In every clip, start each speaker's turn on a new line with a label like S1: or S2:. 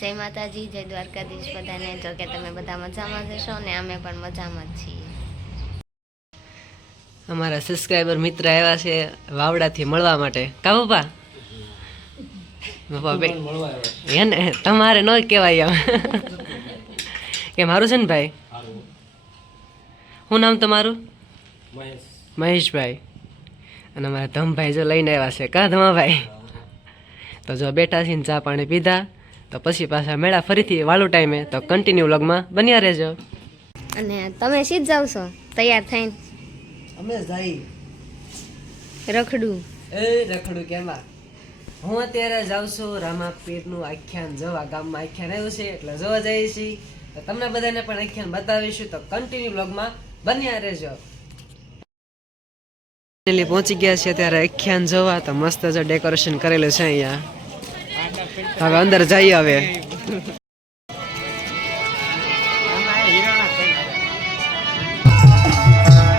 S1: જય માતાજી, જય દ્વારકાધીશ બધાને. જો કે તમે બધા મજામાં જશો ને અમે પણ મજામાં જ છીએ.
S2: અમારા સબસ્ક્રાઈબર મિત્ર આવ્યા છે વાવડાથી મળવા માટે. કા પપ્પા? પપ્પા બે એને તમારે ન કહેવાય એમ. કે મારું છે ને ભાઈ? શું નામ તમારું? મહેશભાઈ. અને અમારા ધમભાઈ જો લઈને આવ્યા છે. કા ધમાભાઈ? તો જો બેઠા છીએ ને ચા પાણી પીધા. તો પછી પાછા મેળા ફરીથી વાળું ટાઈમે તો કન્ટિન્યુ વ્લોગમાં બન્યા રહેજો.
S1: અને તમે શીત જાવ છો? તૈયાર થઈને?
S2: અમે જઈ.
S1: રખડું.
S2: એ રખડું કેમાં? હું અત્યારે જાઉં છું રામાપીરનું આખ્યાન જોવા ગામમાં. આખ્યાન આવ્યું છે એટલે જોવા જઈએ છીએ. તો તમને બધાને પણ આખ્યાન બતાવીશું. તો કન્ટિન્યુ બ્લોગમાં બન્યા રહેજો. પહોંચી ગયા છે ત્યારે આખ્યાન જોવા. તો મસ્ત જો ડેકોરેશન કરેલું છે અહીંયા. હવે અંદર જઈએ હવે.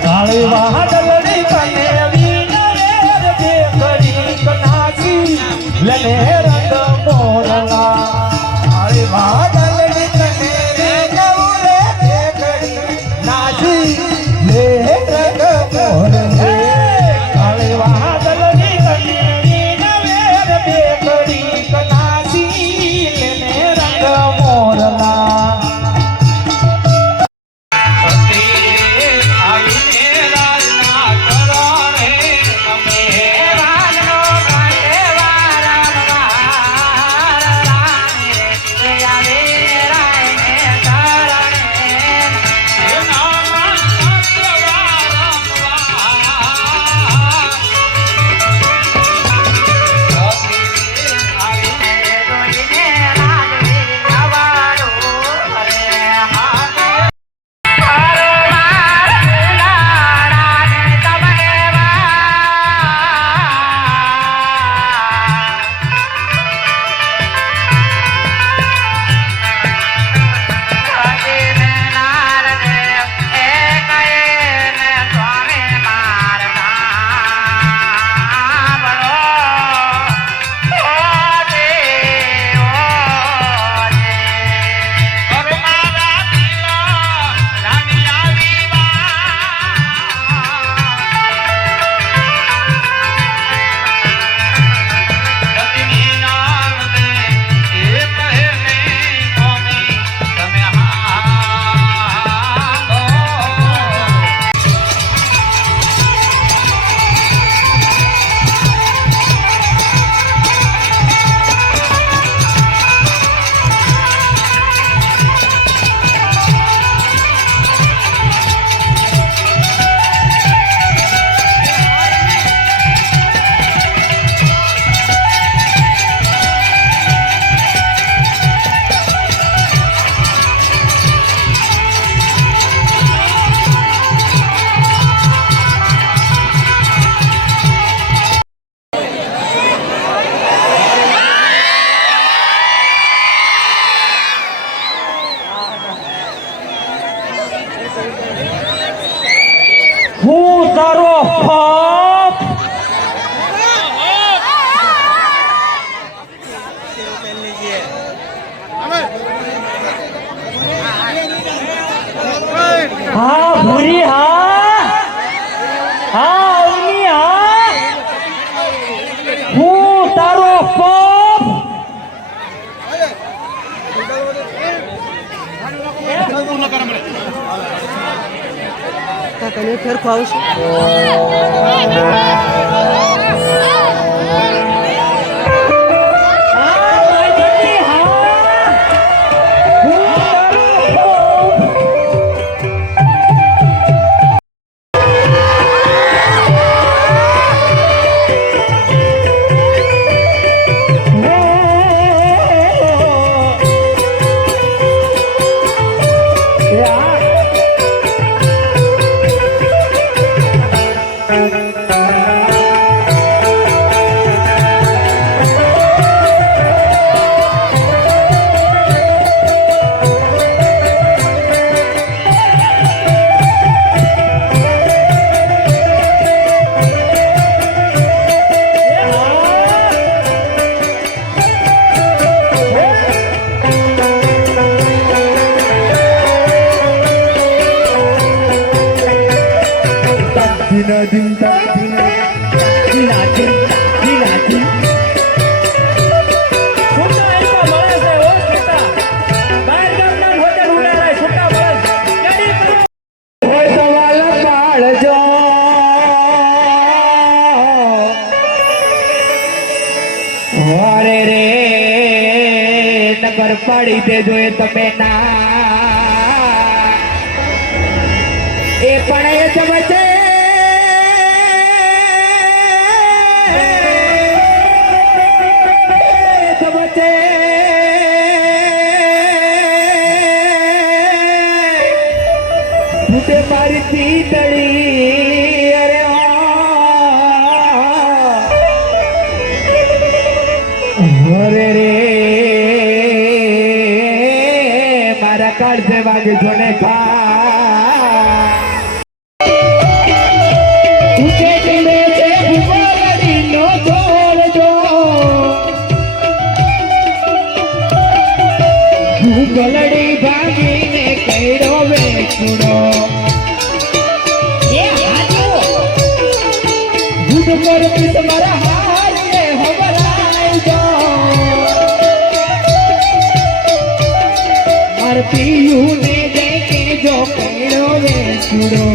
S3: કાળી
S2: કાકાને ફેરખો આવશે
S3: રીતે દેજો એ તમે ના. એ પણ એ જ બચે ફૂટે મારી તીતળી કરતી તમારા હારીએ હવરાઈ જાઓ મારતીયું ને દેખે જો પીળો લે સુડો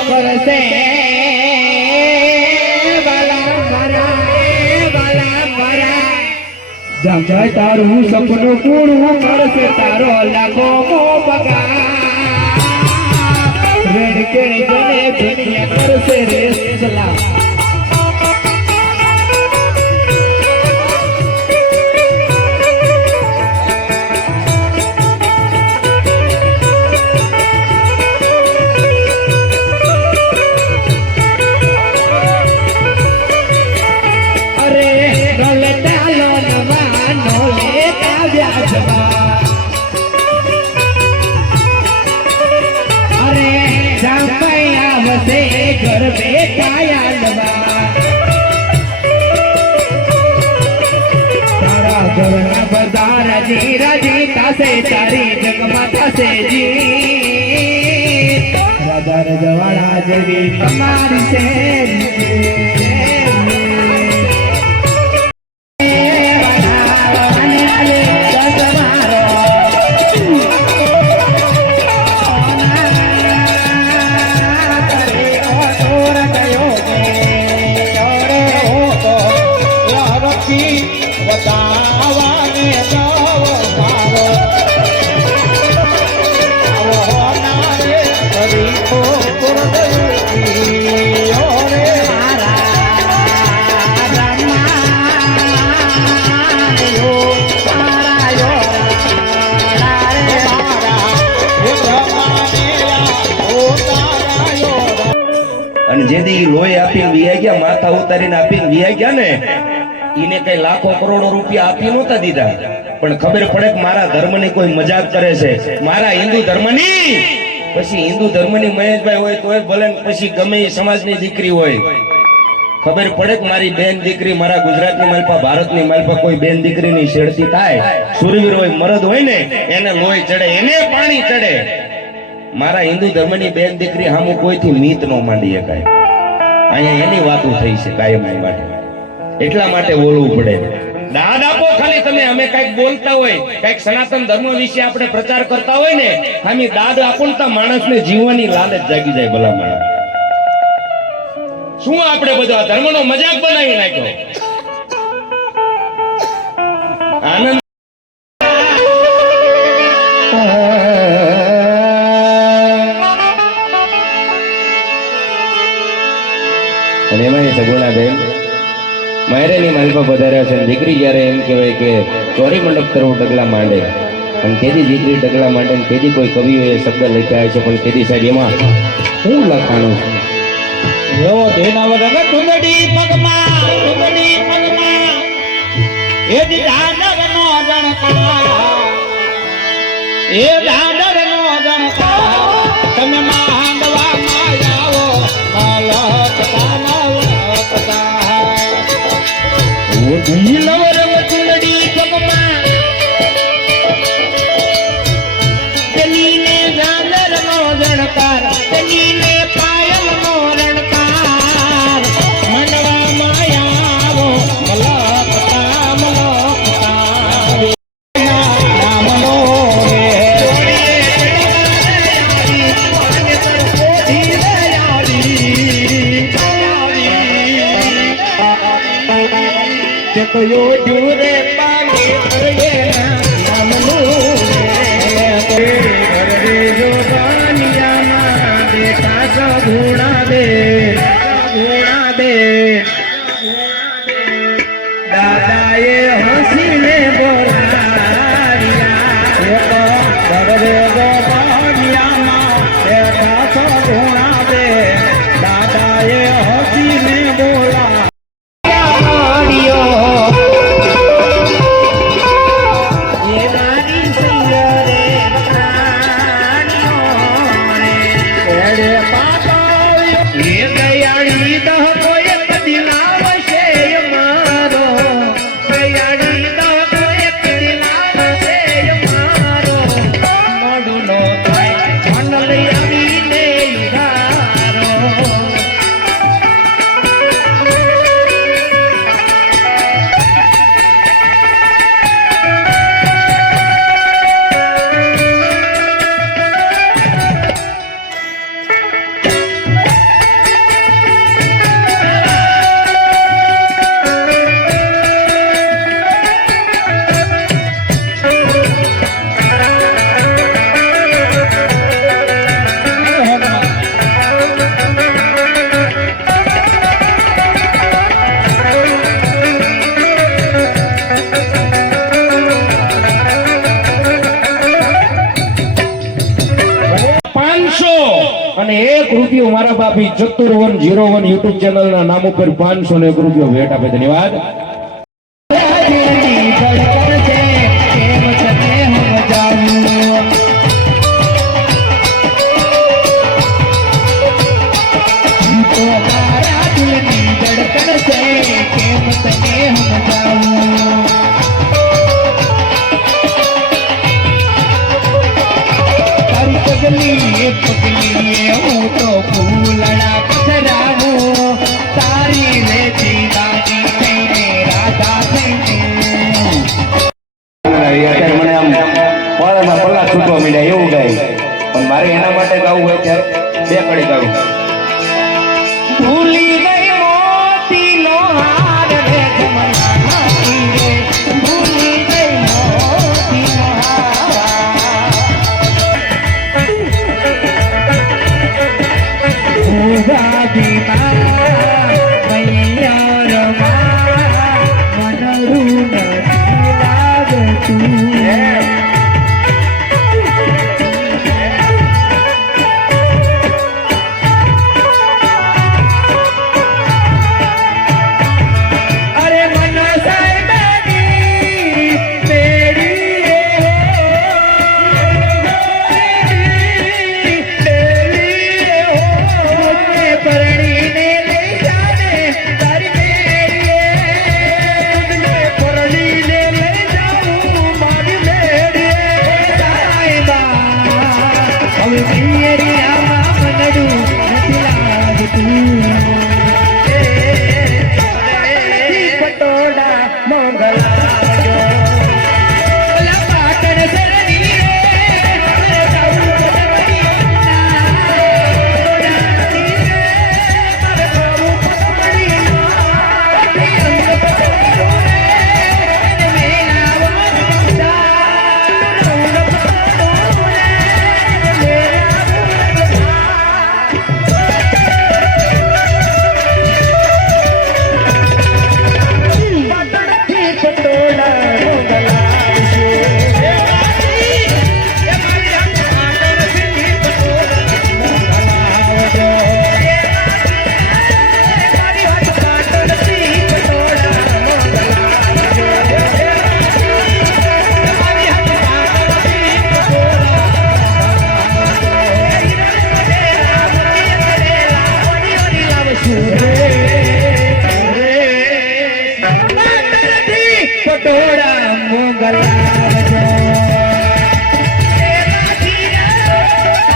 S3: કરશે જમજય તારું સપનું પૂરું કરશે તારો લાગો મો બગા રેડ કરશે રે
S4: સલામ જેદી લોહી આપી વિયા ગયા, માથા ઉતારીને આપીને વિયા ગયા ને એને કઈ લાખો કરોડો રૂપિયા આપી નહોતા દીધા. પણ ખબર પડે કે મારા ધર્મની કોઈ મજાક કરે છે. મારા હિન્દુ ધર્મની.
S3: પછી હિન્દુ ધર્મની મહેશભાઈ હોય તોય ભલે પછી ગમે એ સમાજની દીકરી હોય. ખબર પડે કે મારી બેન દીકરી મારા ગુજરાતની માલપા, ભારતની માલપા કોઈ બેન દીકરીની છેડતી થાય. સુરવીર હોય, મરદ હોય ને, એને લોહી ચડે, એને પાણી ચડે. મારા હિન્દુ ધર્મની બેન દીકરી હામું કોઈથી મીત ન માંડી શકાય અહીંયા એની વાતો થઈ છે, કાયમ માટે. એટલા માટે બોલવું પડે. દાદ આપો ખાલી તમે અમે કંઈક બોલતા હોય, કંઈક સનાતન ધર્મ વિશે આપણે પ્રચાર કરતા હોય ને ખાલી દાદ આપો ને તો માણસને જીવવાની લાલચ જાગી જાય ભલા માણસ શું આપણે બધા ધર્મનો મજાક બનાવી નાખ્યો? આનંદ દીકરી જ્યારે એમ કહેવાય કે ચોરી મંડપ તરફ ડગલા માંડે, અને તેથી દીકરી ડગલા માંડે અને તેથી કોઈ કવિઓએ શબ્દ લખ્યા છે, પણ તેથી સાહેબ એમાં શું લખાણું છે?
S5: એવો તેના વગર ટુંગડી પગમાં ટુંગડી પગમાં, એ દી ધાડર નો ગણકા એ ધાડર
S3: Toyota. રૂપિયો મારા બાપી ચતુર one zero one YouTube channel ના નામ ઉપર પાંચસો ને એક રૂપિયો ભેટ આપે. ધન્યવાદ.